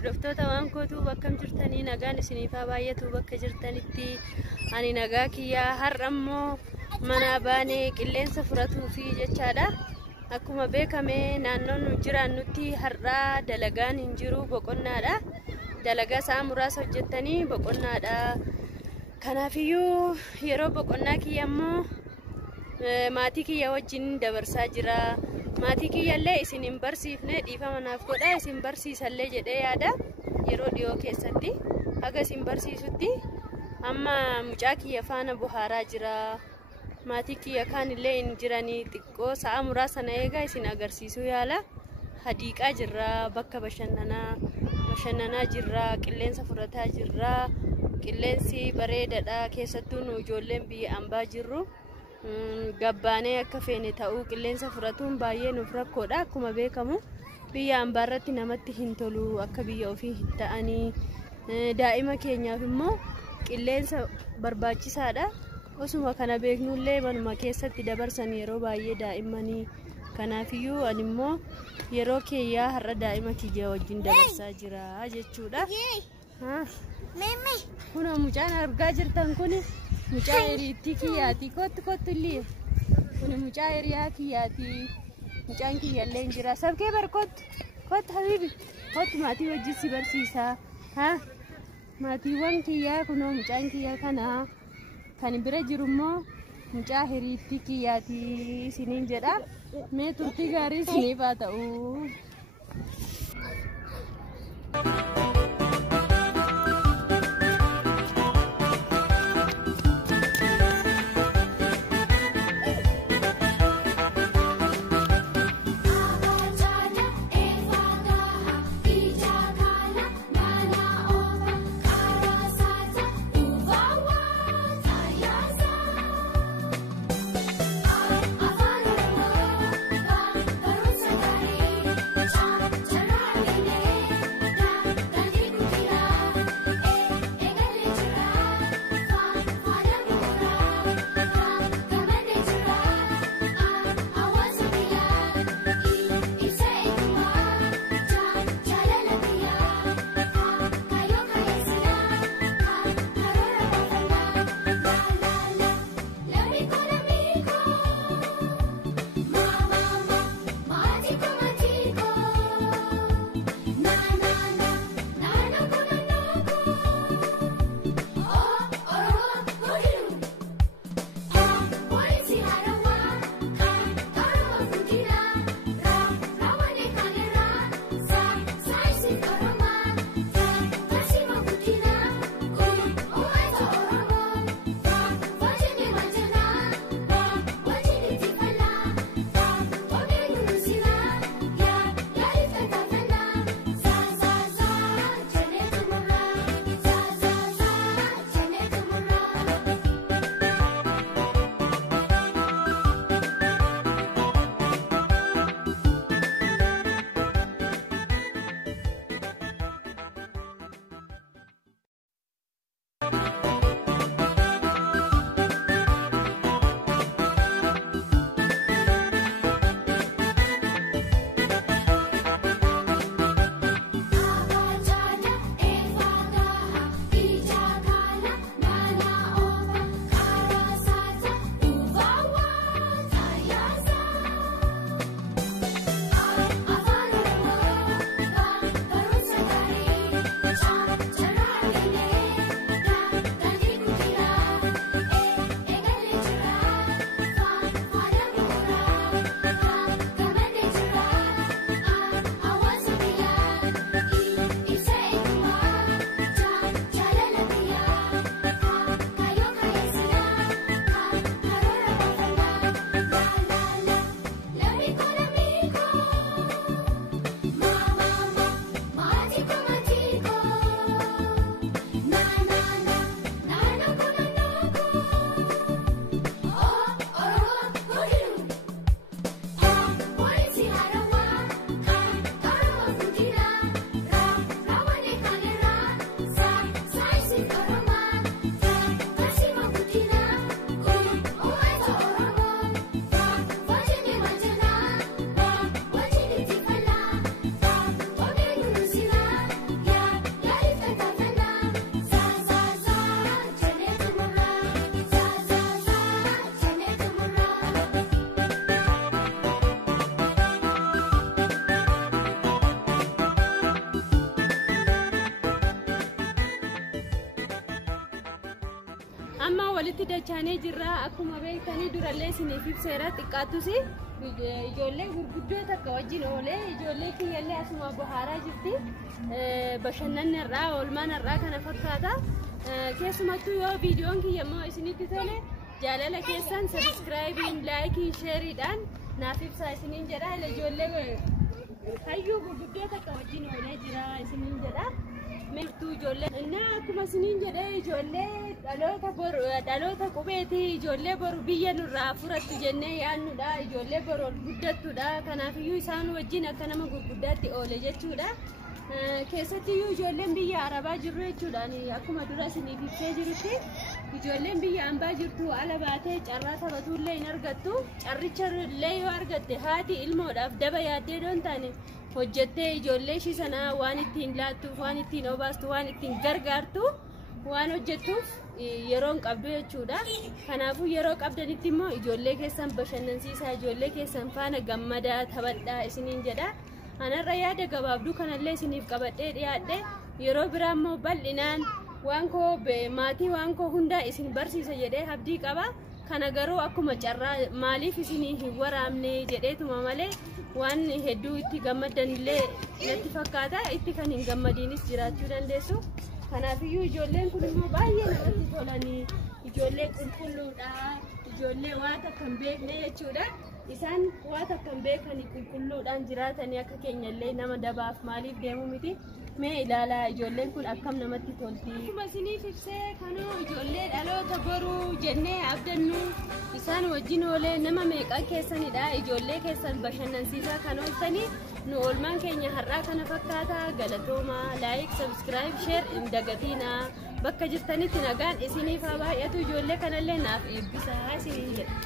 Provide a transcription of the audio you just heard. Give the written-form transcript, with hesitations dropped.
hordoftoota waan kootuu bakkam jirtanii nagaan isiniifaa baay'atu bakka jirtanitti ani nagaa kiyyaa har'ammoo mana baanee qilleensa furatuu fi jechaadha. Akkuma beekame naannoon jiraannutti har'aa dalagaan hin jiru boqonnaadha. Dalagaa sa'a muraasa hojjettanii boqonnaadha. Kanaafiyyuu yeroo boqonnaa kiyya ammoo maatii kiyya wajjin dabarsaa jira. Maatii kiyyallee isin hin barsiifne dhiifama naaf godhaa isin barsiisallee jedhee yaada yeroo dhiyoo keessatti haga isin barsiisutti amma mucaa kiyya faana bohaaraa jira. Maatii kiyya kaanillee hin jiranii xiqqoo sa'a muraasa na eegaa isin agarsiisuu yaala. Hadiiqaa jirra bakka bashannanaa jirra qilleensa furataa jirra. Qilleensi bareedaadha keessattuu nu ijoolleen biyya ambaa jirru. Gabbaanee akka feene ta'uu qilleensa furatuun baay'ee nuuf rakkoodha. Akkuma beekamu biyya ambaarratti namatti hin tolu akka biyya ofii hin ta'anii daa'ima keenyaaf immoo qilleensa barbaachisaadha. Osuma kana beeknullee manuma keessatti dabarsan yeroo baay'ee daa'immanii. Kanaafiyyuu ani immoo yeroo kiyyaa har'a daa'ima kiyya wajjin dabarsaa jira jechuudha. Kun mucaan argaa jirtan kun mucaa hiriitti kiyyaati. Kottu illee kun mucaa hiriyaa kiyyaati. Mucaan kiyyallee hin jira. Sabkee bar kottu habibi kottu maatii wajjin si barsiisaa. Maatiiwwan kiyyaa kunoo mucaan kiyyaa kana kan bira jiru immoo mucaa hiriitti kiyyaati isiniin jedha. Mee turtii gaarii isiniif haa ta'u. Turn amma walitti dachaanee jirra akkuma beektanii durallee isiniif ibseera xiqqaattus ijoollee gurguddoo takka wajjin oolee ijoollee kiyyallee asuma bohaaraa jirti bashannanni irraa oolmaan irraa kana fakkaata keessumattuu yoo viidiyoon kiyya immoo isinitti tole jaalala keessan sabiskiraayibiin laayikiin sheeriidhaan naaf ibsaa isiniin jedha ijoollee hayyuu gurguddoo takka wajjin oolee jira isiniin jedha meertuu ijoollee innaa akkuma isiniin jedhe ijoollee dhaloota qubeetii ijoollee boru biyya nurraa furattu jennee yaannudha ijoollee boru guddattudha kanaafiyyuu isaan wajjin akka nama gurguddaatti oole jechuudha keessattiyyuu ijoolleen biyya arabaa jirru jechuudhaan akkuma dura isiniif ibsee jirutti ijoolleen biyya ambaa jirtu ala baatee carraa taphatuullee hin argattu carrichallee yoo argatte haati ilmoodhaaf daba yaaddee doon taane hojjettee ijoollee ishii sanaa waan ittiin laattuuf waan ittiin obaastu waan ittiin gargaartu waan hojjettuuf yeroo hin qabdu jechuudha kanaafuu yeroo qabdanitti immoo ijoollee keessan bashannansiisaa ijoollee keessan faana gammadaa taphadhaa isiniin jedha anarra yaada gabaabduu kanallee isiniif qabadhee dhiyaadhe yeroo biraa immoo bal'inaan waan koo maatii waan koo hundaa isin barsiisa jedhee abdii qaba kana garuu akkuma carraa maaliif isinii hin waraabne jedheetuma malee waan hedduu itti gammadanillee natti fakkaata itti kan hin gammadiinis jiraachuu dandeessu kanaafiyyuu ijoolleen kun immoo baay'ee namatti tolanii ijoollee qulqulluudha ijoollee waan akka hin beekne jechuudha isaan waan akka hin beekanii qulqulluudhaan jiraatanii akka keenyallee nama dabaaf maaliif deemu miti mee ilaalaa ijoolleen kun akkam namatti tolti akkuma isiniif ibsee kanoo ijoollee dhaloota boruu jennee abdannu isaan wajjin oolee nama meeqaa keessanidha ijoollee keessan bashannansiisaa kan ooltanii nu oolmaan keenya har'aa kana fakkaata galatooma laayik sabiskiraayib sheer hin dagatiina bakka jirtanitti nagaan isiniif haa baay'atu ijoollee kanallee naaf eebbisaa isiniin jedha